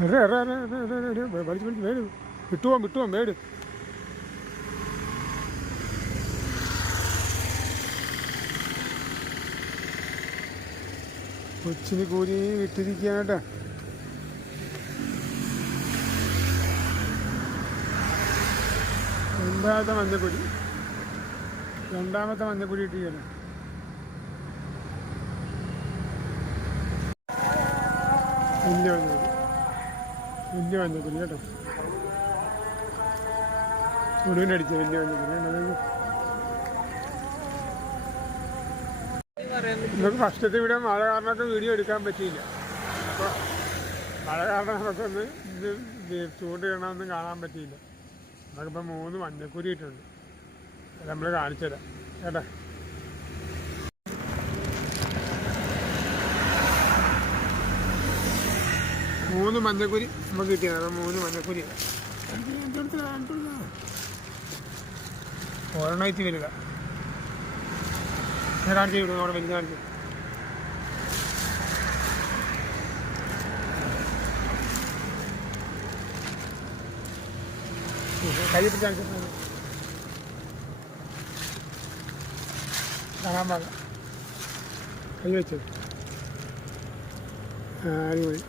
വലിച്ച് മേട് വിട്ടുപോകാൻ മേട്. കൊച്ചിന് കൂലി വിട്ടിരിക്കാനായിട്ടാ. രണ്ടാമത്തെ മഞ്ഞപ്പൊടി ഇട്ടിരിക്കണം. വലിയ മഞ്ഞപ്പൊടി കേട്ടോ, മുഴുവനടിച്ച വലിയ മഞ്ഞപ്പൊടി. നമുക്ക് ഫസ്റ്റത്തെ ഇവിടെ മഴ കാരണമൊക്കെ വീഡിയോ എടുക്കാൻ പറ്റിയില്ല. അപ്പോൾ മഴ കാരണം നമുക്കൊന്ന് ഇത് ചൂണ്ടിടണമെന്നും കാണാൻ പറ്റിയില്ല. നമുക്കിപ്പോൾ 3 മഞ്ഞക്കുരി ഇട്ടുണ്ട്, അത് നമ്മൾ കാണിച്ചു തരാം കേട്ടോ. മൂന്ന് മഞ്ഞക്കുരി നമുക്ക് കിട്ടിയത്. അപ്പം 3 മഞ്ഞക്കുരി ഒരെണ്ണമായിട്ട് വരിക. ഞാൻ കാണിച്ചു വിടും, അവിടെ വലിയ കാണിച്ചു. കൈ പിടിച്ച് കാണിച്ചു കാണാൻ പാടില്ല. കൈ വെച്ചത് അടിപൊളി.